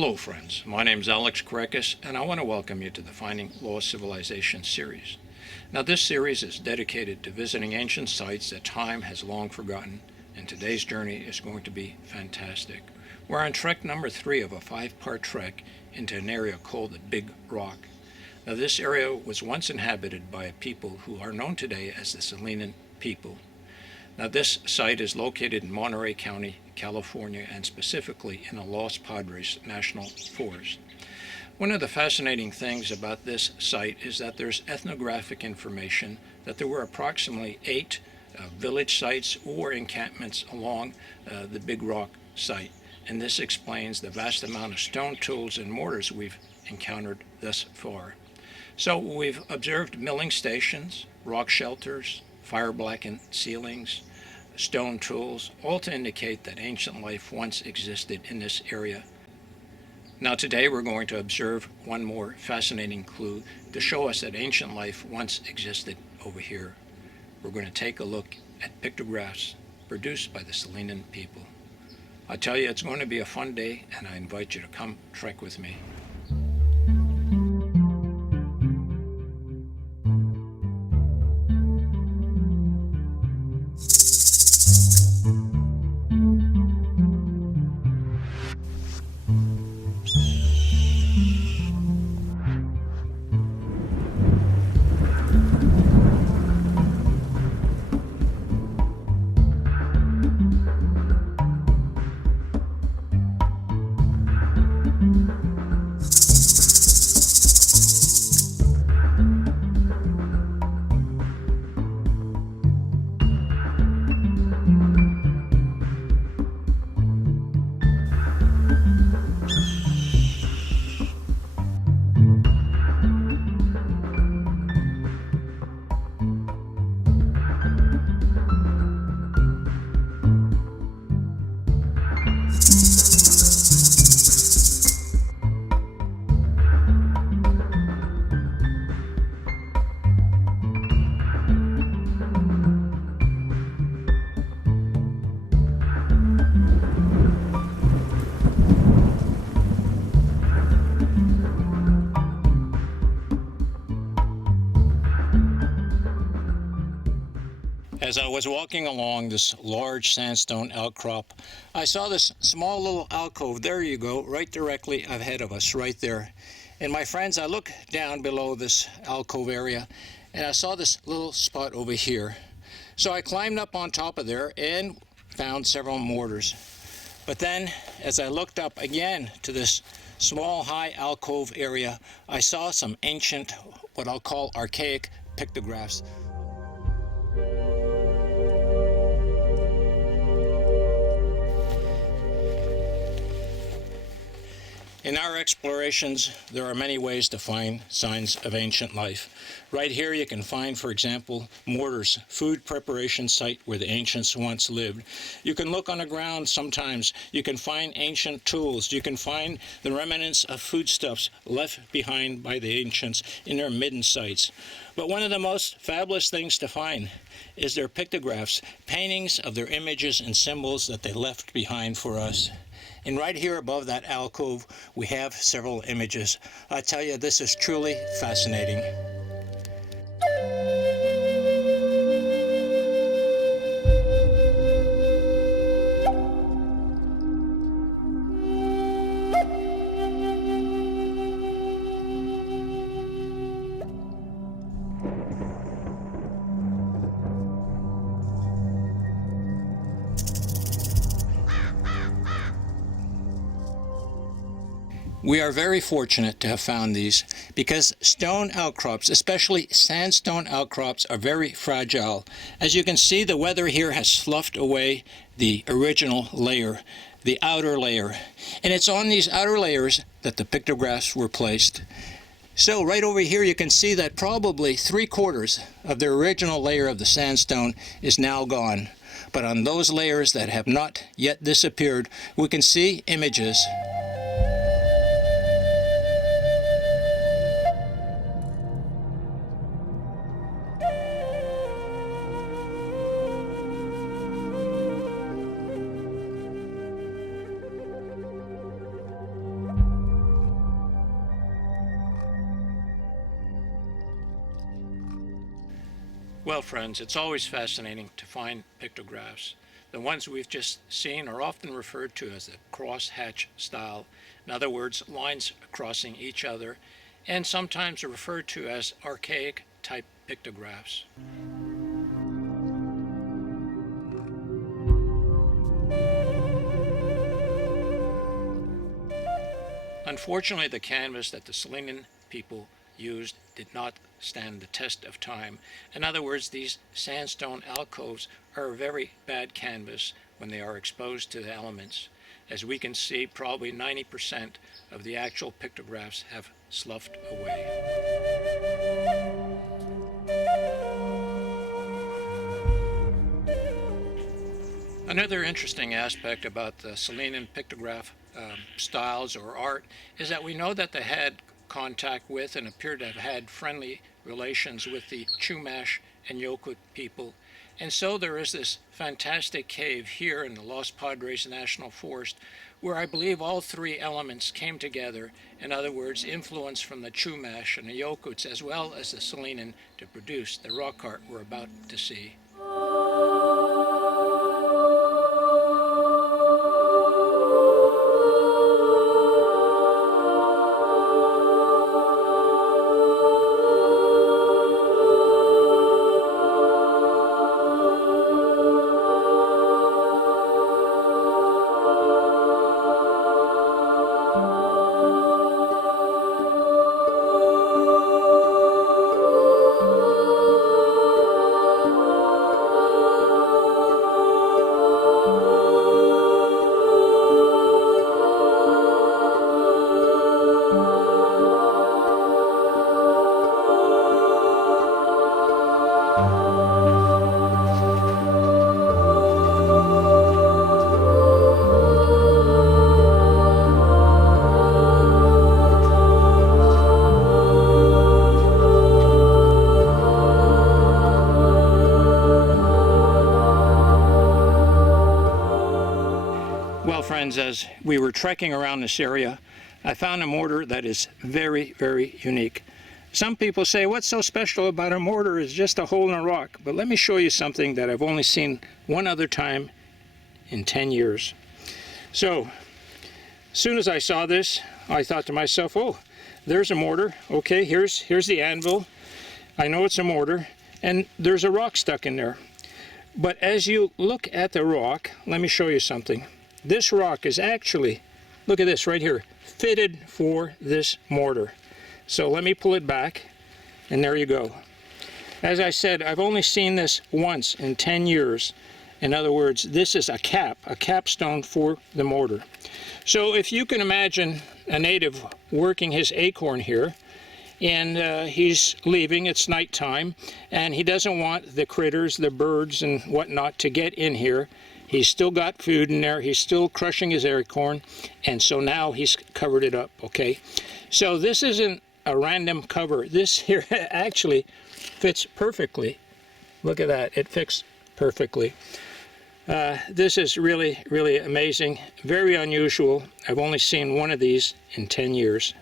Hello friends, my name is Alex Karekis and I want to welcome you to the Finding Lost Civilization series. Now this series is dedicated to visiting ancient sites that time has long forgotten, and today's journey is going to be fantastic. We're on trek number 3 of a 5-part trek into an area called the Big Rock. Now this area was once inhabited by a people who are known today as the Salinan people. Now this site is located in Monterey County, California, and specifically in the Los Padres National Forest. One of the fascinating things about this site is that there's ethnographic information that there were approximately 8 village sites or encampments along the Big Rock site, and this explains the vast amount of stone tools and mortars we've encountered thus far. So we've observed milling stations, rock shelters, fire-blackened ceilings, stone tools, all to indicate that ancient life once existed in this area. Now today we're going to observe one more fascinating clue to show us that ancient life once existed over here. We're going to take a look at pictographs produced by the Salinan people. I tell you, it's going to be a fun day, and I invite you to come trek with me. As I was walking along this large sandstone outcrop, I saw this small little alcove. There you go, right directly ahead of us, right there. And my friends, I looked down below this alcove area, and I saw this little spot over here. So I climbed up on top of there and found several mortars. But then, as I looked up again to this small, high alcove area, I saw some ancient, what I'll call archaic pictographs. In our explorations, there are many ways to find signs of ancient life. Right here you can find, for example, mortars, food preparation site where the ancients once lived. You can look on the ground sometimes. You can find ancient tools. You can find the remnants of foodstuffs left behind by the ancients in their midden sites. But one of the most fabulous things to find is their pictographs, paintings of their images and symbols that they left behind for us. And right here above that alcove, we have several images. I tell you, this is truly fascinating. We are very fortunate to have found these because stone outcrops, especially sandstone outcrops, are very fragile. As you can see, the weather here has sloughed away the original layer, the outer layer. And it's on these outer layers that the pictographs were placed. So right over here you can see that probably 3/4 of the original layer of the sandstone is now gone. But on those layers that have not yet disappeared, we can see images. Well, friends, it's always fascinating to find pictographs. The ones we've just seen are often referred to as the cross-hatch style. In other words, lines crossing each other, and sometimes are referred to as archaic type pictographs. Unfortunately, the canvas that the Salinan people used did not stand the test of time. In other words, these sandstone alcoves are a very bad canvas when they are exposed to the elements. As we can see, probably 90% of the actual pictographs have sloughed away. Another interesting aspect about the Salinan pictograph styles or art is that we know that they had contact with and appear to have had friendly relations with the Chumash and Yokut people. And so there is this fantastic cave here in the Los Padres National Forest where I believe all three elements came together, in other words, influence from the Chumash and the Yokuts as well as the Salinan to produce the rock art we're about to see. Well, friends, as we were trekking around this area, I found a mortar that is very, very unique. Some people say, what's so special about a mortar is just a hole in a rock. But let me show you something that I've only seen one other time in 10 years. So, as soon as I saw this, I thought to myself, oh, there's a mortar. Okay, here's the anvil. I know it's a mortar. And there's a rock stuck in there. But as you look at the rock, let me show you something. This rock is actually, look at this right here, fitted for this mortar. So let me pull it back, and there you go. As I said, I've only seen this once in 10 years. In other words, this is a capstone for the mortar. So if you can imagine a native working his acorn here, and he's leaving, it's nighttime, and he doesn't want the critters, the birds and whatnot to get in here. He's still got food in there, he's still crushing his acorn, and so now he's covered it up, okay? So this isn't a random cover. This here actually fits perfectly. Look at that, it fits perfectly. This is really, really amazing, very unusual. I've only seen one of these in 10 years.